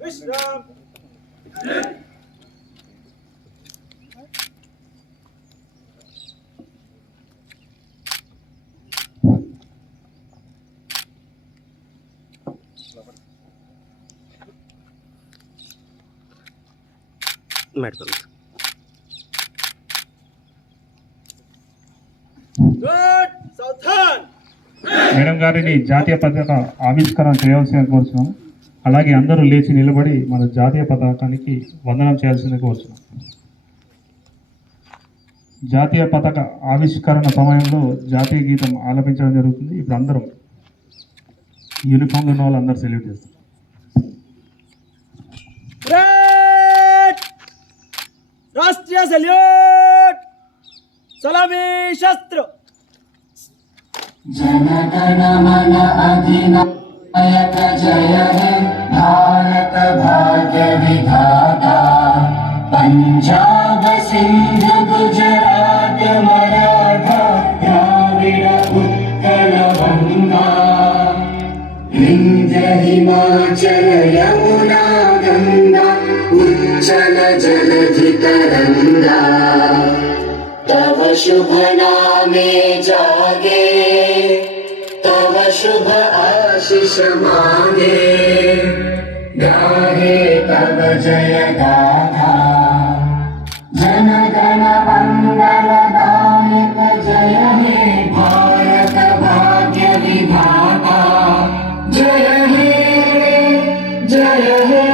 Vishram madam గారిని జాతీయ పథకం ఆవిష్కరణ చేయవలసిన కోరుతున్నాము అలాగే అందరూ లేచి నిలబడి మన జాతీయ పతాకానికి వందనం చేయాల్సిందిగా వస్తున్నాం జాతీయ పతాక ఆవిష్కరణ సమయంలో జాతీయ గీతం ఆలపించడం జరుగుతుంది. ఇప్పుడు అందరం యూనిఫామ్లో ఉన్న వాళ్ళు అందరూ సెల్యూట్ చేస్తారు. రాష్ట్రీయ సెల్యూట్! సలామీ नायक जय हे भारत भाग्य विधाता। पंजाब सिंध गुजरात मराठा द्राविड उत्कल गंगा विंध्य हिमाचल यमुना गंगा उज्जल जलधि तरंगा तव शुभ नामे जागे। आशिष मागे गाहे तव जय गाथा जन गण मङ्गलदायक जय हे भारत भाग्य विधाता जय हे जय हे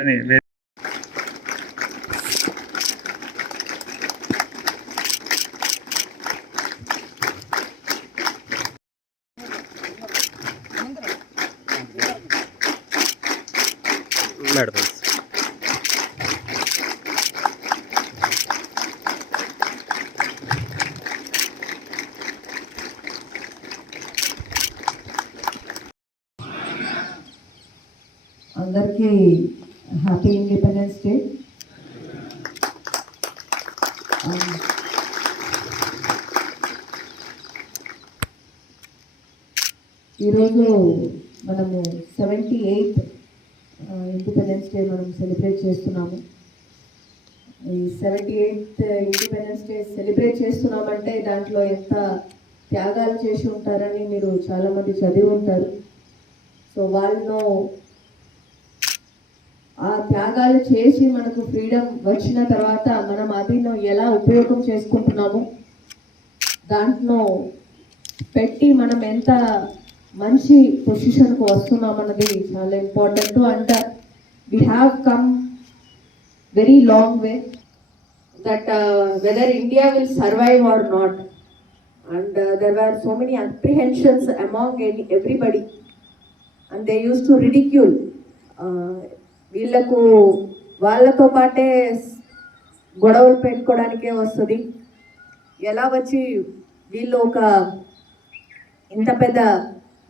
గారిని మేడం అందరికీ హ్యాపీ ఇండిపెండెన్స్ డే ఈరోజు మనము సెవెంటీ ఎయిత్ ఇండిపెండెన్స్ డే మనం సెలబ్రేట్ చేస్తున్నాము. ఈ seventy eighth independence day celebrate చేస్తున్నామంటే దాంట్లో ఎంత త్యాగాలు చేసి ఉంటారని మీరు చాలామంది చదివి ఉంటారు. సో వాళ్ళను ఆ త్యాగాలు చేసి మనకు ఫ్రీడమ్ వచ్చిన తర్వాత మనం అదిను ఎలా ఉపయోగం చేసుకుంటున్నాము? దాంట్లో పెట్టి మనం ఎంత మంచి పొజిషన్కు వస్తున్నాం అన్నది చాలా important and we have come very long way that whether India will survive or not and there are so many apprehensions among any everybody and they use to ridicule వీళ్ళకు వాళ్ళతో పాటే గొడవలు పెట్టుకోవడానికే వస్తుంది. ఎలా వచ్చి వీళ్ళు ఒక ఇంత పెద్ద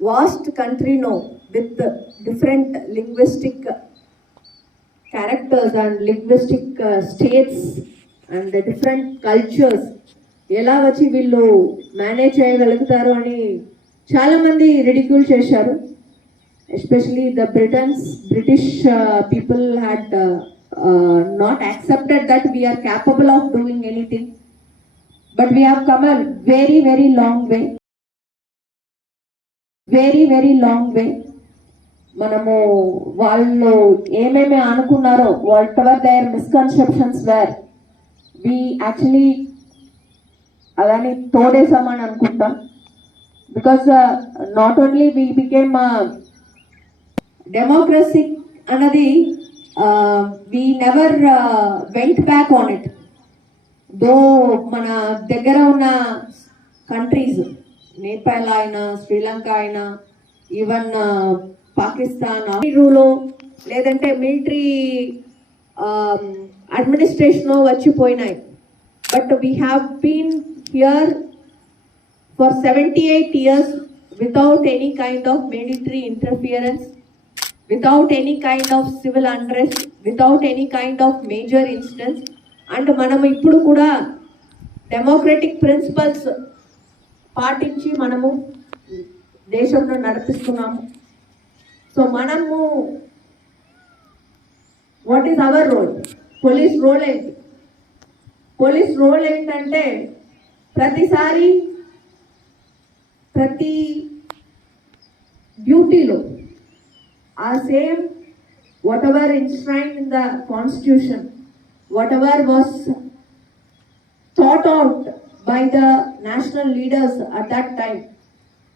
vast కంట్రీనో with different linguistic characters and linguistic states and different cultures ఎలా వచ్చి వీళ్ళు మేనేజ్ చేయగలుగుతారు అని చాలామంది రిడిక్యూల్ చేశారు. Especially the Britons, British uh, people had uh, uh, not accepted that we are capable of doing anything. But we have come a very, very long way. Very, very long way. మనము వాళ్ళు ఏమేమి అనుకున్నారో whatever their misconceptions where we actually అవన్నీ తోడేసామని అనుకుంటాం because not only we became democracy అన్నది we never went back on it though మన దగ్గర ఉన్న కంట్రీస్ నేపాల్ అయినా శ్రీలంక అయినా ఈవెన్ పాకిస్తాన్ రూలో లేదంటే military administration వచ్చిపోయినాయి. But we have been here for seventy eight years without any kind of military interference without any kind of civil unrest, without any kind of major incidents. And మనం ఇప్పుడు కూడా democratic principles పాటించి మనము దేశంలో నడిపిస్తున్నాము. So మనము what is our role police role ఏంటి? Police role ఏంటంటే ప్రతిసారి ప్రతి డ్యూటీలో ఆ same whatever enshrine in the constitution whatever was thought out by the national leaders at that time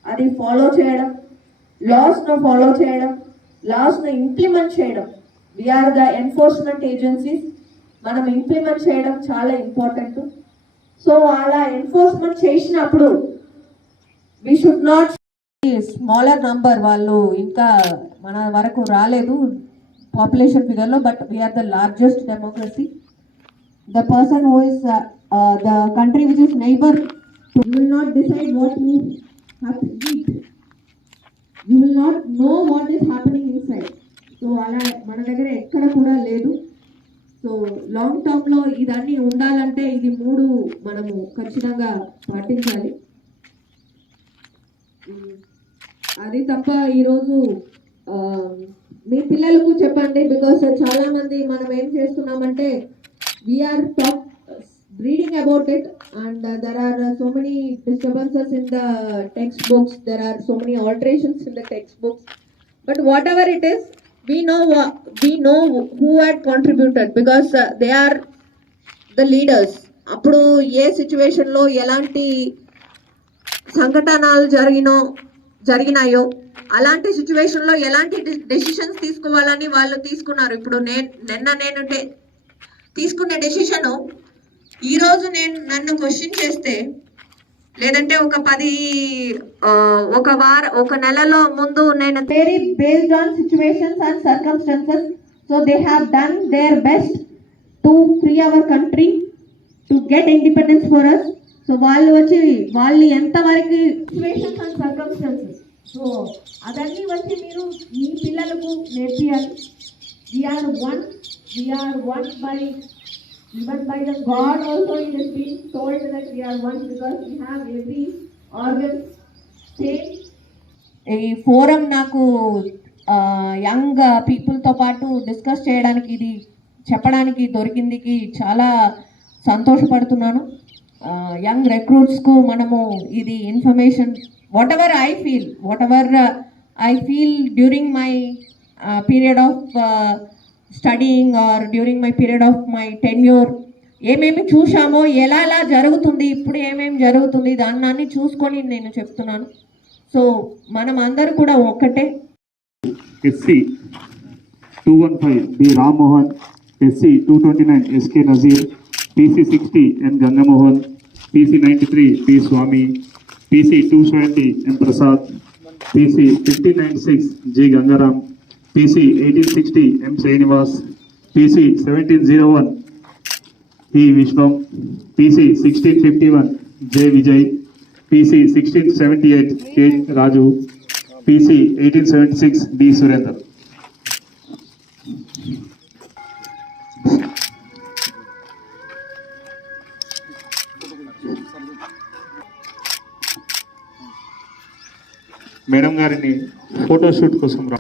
అది ఫాలో చేయడం లాస్ను ఫాలో చేయడం లాస్ను ఇంప్లిమెంట్ చేయడం. వీఆర్ ద ఎన్ఫోర్స్మెంట్ ఏజెన్సీస్ మనం ఇంప్లిమెంట్ చేయడం చాలా ఇంపార్టెంట్ సో అలా ఎన్ఫోర్స్మెంట్ చేసినప్పుడు we should not smaller number వాళ్ళు ఇంకా మన వరకు రాలేదు population ఫిగర్లో but we're the largest democracy the person who is the country which is neighbour you will not decide what you have to eat you will not know what is happening inside so అలా మన దగ్గర ఎక్కడ కూడా లేదు. So long టర్మ్లో ఇదన్నీ ఉండాలంటే ఇది మూడు మనము ఖచ్చితంగా పాటించాలి. అది తప్ప ఈరోజు మీ పిల్లలకు చెప్పండి బికాస్ చాలా మంది మనం ఏం చేస్తున్నామంటే we're talk reading about it and there are so many disturbances in the text books there are so many alterations in the text books but whatever it is we know we know who had contributed because they are the leaders అప్పుడు ఏ సిచ్యువేషన్లో ఎలాంటి సంఘటనలు జరిగినో జరిగినాయో? అలాంటి సిచ్యువేషన్లో ఎలాంటి decisions తీసుకోవాలని వాళ్ళు తీసుకున్నారు? ఇప్పుడు నేను నిన్న నేను డే- తీసుకున్న డెసిషను ఈరోజు నేను నన్ను క్వశ్చన్ చేస్తే లేదంటే ఒక పది ఒక వార ఒక నెలలో ముందు నేను very based on situations and circumstances so they have done their best to free our country to get independence for us so వాళ్ళు వచ్చి వాళ్ళు ఎంతవరకు సిచ్యువేషన్స్ అండ్ సర్కమ్స్టాన్సెస్ సో అదన్నీ వచ్చి మీరు మీ పిల్లలకు నేర్పియాలి. We're one we're one by even by the god also it is been told that we one because we have every organ same ఈ ఫోరం నాకు యంగ్ పీపుల్తో పాటు డిస్కస్ చేయడానికి ఇది చెప్పడానికి దొరికిందికి చాలా సంతోషపడుతున్నాను. యంగ్ రిక్రూట్స్కు మనము ఇది information whatever I feel whatever I feel during my period of studying or during my period of my tenure ఏమేమి చూసామో ఎలా ఎలా జరుగుతుంది ఇప్పుడు ఏమేమి జరుగుతుంది దాన్ని అన్ని చూసుకొని నేను చెప్తున్నాను. సో మనం అందరూ కూడా ఒక్కటే. SC two one five B Rammohan SC two twenty nine SK Nazeer PC sixty N Gangamohan PC ninety three P Swamy. PC two seventy M Prasad PC fifty nine six G Gangaram PC eighteen sixty M Srinivas PC seventeen zero one E Viswam PC sixteen fifty one J Vijay PC sixteen seventy eight K Raju PC eighteen seventy six D Surender madam గారిని photoshoot కోసం రా.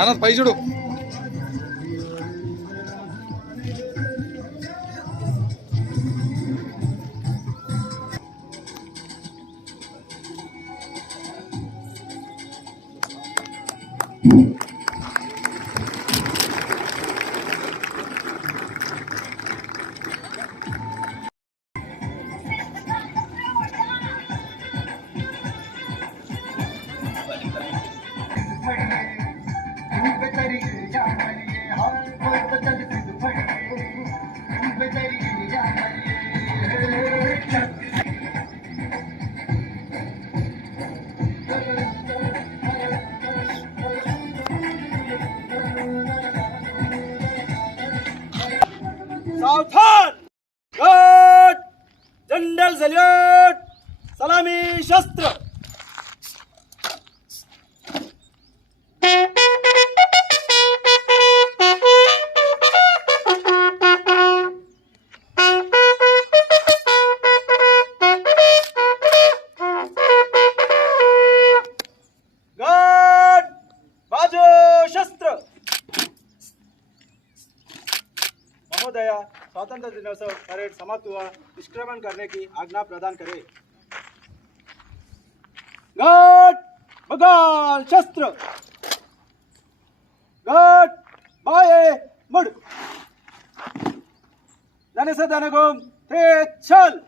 ఆనంద్ పై చూడు. खान गट! General झलियट सलामी शस्त्र! शस्त्र! महोदया स्वतंत्र दिनोत्सव parade समाप्त हुआ। निष्क्रमण करने की आज्ञा प्रदान करे। घट बगाल शस्त्र। घट बाए मुड़। धन से धन घूम चल